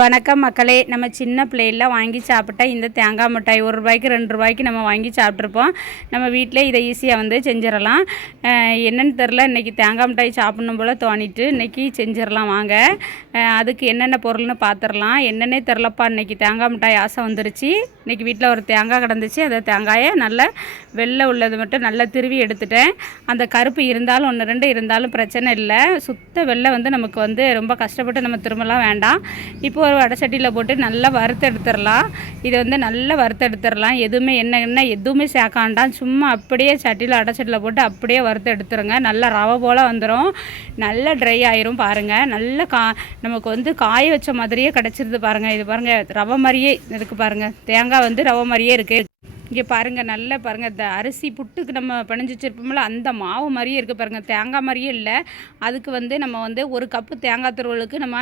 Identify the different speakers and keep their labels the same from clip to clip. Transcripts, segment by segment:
Speaker 1: வணக்கம் மக்களே. நம்ம சின்ன பிள்ளையில வாங்கி சாப்பிட்டா இந்த தேங்காய் மிட்டாய் ஒரு ரூபாய்க்கு ரெண்டு ரூபாய்க்கு நம்ம வாங்கி சாப்பிட்ருப்போம் நம்ம வீட்டிலே இதை ஈஸியாக வந்து செஞ்சிடலாம். என்னென்னு தெரில இன்றைக்கி தேங்காய் மிட்டாய் சாப்பிடணும் போல் தோணிட்டு இன்றைக்கி செஞ்சிடலாம் வாங்க. அதுக்கு என்னென்ன பொருள்னு பார்த்துடலாம் என்னென்னே தெரிலப்பா இன்றைக்கி தேங்காய் மிட்டாய் ஆசை வந்துருச்சு. இன்றைக்கி வீட்டில் ஒரு தேங்காய் கிடந்துச்சு. அந்த தேங்காயை நல்லா வெள்ளை உள்ளது மட்டும் நல்லா திருவி எடுத்துட்டேன். அந்த கருப்பு இருந்தாலும் ஒன்று ரெண்டு இருந்தாலும் பிரச்சனை இல்லை. சுத்த வெள்ளை வந்து நமக்கு வந்து ரொம்ப கஷ்டப்பட்டு நம்ம திரும்பலாம் வேண்டாம். இப்போ ஒரு வடசட்டியில் போட்டு நல்லா வறுத்தெடுத்துடலாம் இதை வந்து நல்லா வறுத்தெடுத்துடலாம் எதுவுமே என்னென்ன எதுவுமே சேர்க்காண்டாம் சும்மா அப்படியே சட்டியில் அடைச்சட்டியில் போட்டு அப்படியே வறுத்து எடுத்துருங்க. நல்லா ரவை போல் வந்துடும் நல்லா ட்ரை ஆயிரும் பாருங்கள் நல்லா கா நமக்கு வந்து காய வச்ச மாதிரியே கிடச்சிருது பாருங்கள் இது பாருங்கள் ரவை மாதிரியே இருக்குது பாருங்கள் தேங்காய் வந்து ரவை மாதிரியே இருக்குது இங்கே பாருங்கள் நல்லா பாருங்கள் இந்த அரிசி புட்டுக்கு நம்ம பிணைஞ்சி வச்சிருப்போம்ல அந்த மாவு மாதிரியே இருக்குது பாருங்கள் தேங்காய் மாதிரியே இல்லை. அதுக்கு வந்து நம்ம வந்து ஒரு கப்பு தேங்காய் துருவலுக்கு நம்ம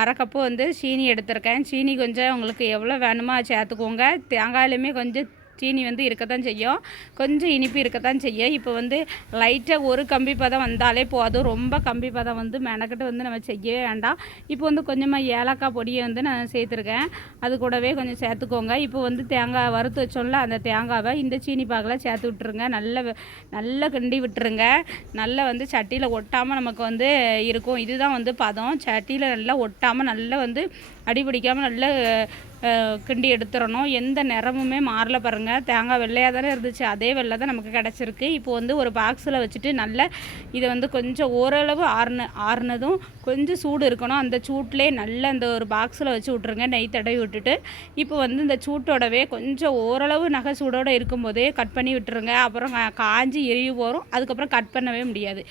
Speaker 1: அரை கப்பு வந்து சீனி எடுத்திருக்கேன். சீனி கொஞ்சம் உங்களுக்கு எவ்வளோ வேணுமோ சேர்த்துக்கோங்க. தேங்காயிலுமே கொஞ்சம் சீனி வந்து இருக்கத்தான் செய்யும். கொஞ்சம் இனிப்பு இருக்கத்தான் செய்யும். இப்போ வந்து லைட்டாக ஒரு கம்பி பதம் வந்தாலே போதும். ரொம்ப கம்பி பதம் வந்து மெனக்கிட்டு வந்து நம்ம செய்யவே வேண்டாம். இப்போ வந்து கொஞ்சமாக ஏலக்காய் பொடியை வந்து நான் சேர்த்துருக்கேன். அது கூடவே கொஞ்சம் சேர்த்துக்கோங்க. இப்போ வந்து தேங்காய் வறுத்து வச்சோம்ல அந்த தேங்காவை இந்த சீனி பாகில் சேர்த்து விட்டுருங்க. நல்ல நல்லா கிண்டி விட்டுருங்க. நல்லா வந்து சட்டியில் ஒட்டாமல் நமக்கு வந்து இருக்கும். இதுதான் வந்து பதம். சட்டியில் நல்லா ஒட்டாமல் நல்லா வந்து அடிபிடிக்காமல் நல்லா கிண்டி எடுத்துடணும் எந்த நிறமுமே மாறல பாருங்கள் தேங்காய் வெள்ளையாக தானே இருந்துச்சு. அதே வெள்ளை தான் நமக்கு கிடச்சிருக்கு. இப்போ வந்து ஒரு பாக்ஸில் வச்சுட்டு நல்லா இதை வந்து கொஞ்சம் ஓரளவு ஆறுன ஆறுனதும் கொஞ்சம் சூடு இருக்கணும். அந்த சூட்லேயே நல்லா அந்த ஒரு பாக்ஸில் வச்சு விட்ருங்க நெய் தடவி விட்டுட்டு. இப்போ வந்து இந்த சூட்டோடவே கொஞ்சம் ஓரளவு நகை சூடோடு இருக்கும்போதே கட் பண்ணி விட்டுருங்க. அப்புறம் காஞ்சி எரிய போகிறோம் அதுக்கப்புறம் கட் பண்ணவே முடியாது.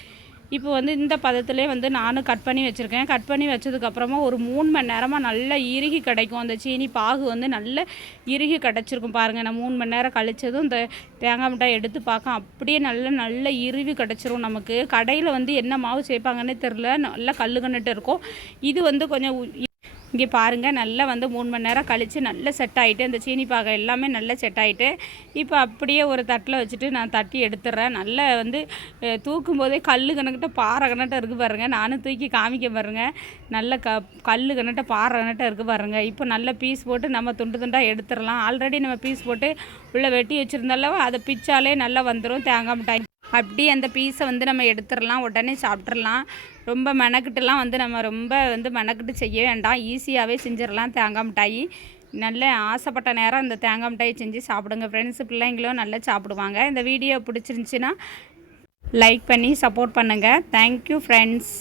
Speaker 1: இப்போ வந்து இந்த பதத்திலே வந்து நானும் கட் பண்ணி வச்சுருக்கேன். கட் பண்ணி வச்சதுக்கப்புறமா ஒரு மூணு மணி நேரமாக நல்லா இறுகி கிடைக்கும். அந்த சீனி பாகு வந்து நல்ல இறுகி கிடச்சிருக்கும் பாருங்கள் நான் மூணு மணி நேரம் கழிச்சதும் இந்த தேங்காய் மிட்டாய் எடுத்து பார்க்க அப்படியே நல்ல நல்ல இறுவி கிடச்சிரும் நமக்கு. கடையில் வந்து என்ன மாவு சேர்ப்பாங்கன்னே தெரில நல்லா கல்லுகன்னுட்டு இருக்கும். இது வந்து கொஞ்சம் இங்கே பாருங்கள் நல்லா வந்து மூணு மணி நேரம் கழித்து நல்லா செட் ஆகிட்டு அந்த சீனி பாகை எல்லாமே நல்லா செட் ஆகிட்டு இப்போ அப்படியே ஒரு தட்டில் வச்சுட்டு நான் தட்டி எடுத்துடுறேன் நல்லா வந்து தூக்கும் போதே கல் கணக்கிட்ட பாறை கணக்கிட்ட இருக்குது பாருங்கள் நானும் தூக்கி காமிக்க பாருங்க. நல்ல க கல் கணக்கிட்ட பாறை கணக்கிட்ட இருக்குது பாருங்க. இப்போ நல்ல பீஸ் போட்டு நம்ம துண்டு துண்டாக எடுத்துடலாம். ஆல்ரெடி நம்ம பீஸ் போட்டு உள்ளே வெட்டி வச்சுருந்தாலும் அதை பிச்சாலே நல்லா வந்துடும் தேங்காய் மிட்டாய் அப்படி அந்த பீஸை வந்து நம்ம எடுத்துடலாம் உடனே சாப்பிட்றலாம் ரொம்ப மெனக்கிட்டுலாம் வந்து நம்ம ரொம்ப வந்து மெனக்கிட்டு செய்ய வேண்டாம். ஈஸியாகவே செஞ்சிடலாம் தேங்காய் மிட்டாயி. நல்ல ஆசைப்பட்ட நேரம் இந்த தேங்காய் மிட்டாயை செஞ்சு சாப்பிடுங்க. ஃப்ரெண்ட்ஸு பிள்ளைங்களும் நல்லா சாப்பிடுவாங்க. இந்த வீடியோ பிடிச்சிருந்துச்சின்னா லைக் பண்ணி சப்போர்ட் பண்ணுங்கள் தேங்க்யூ ஃப்ரெண்ட்ஸ்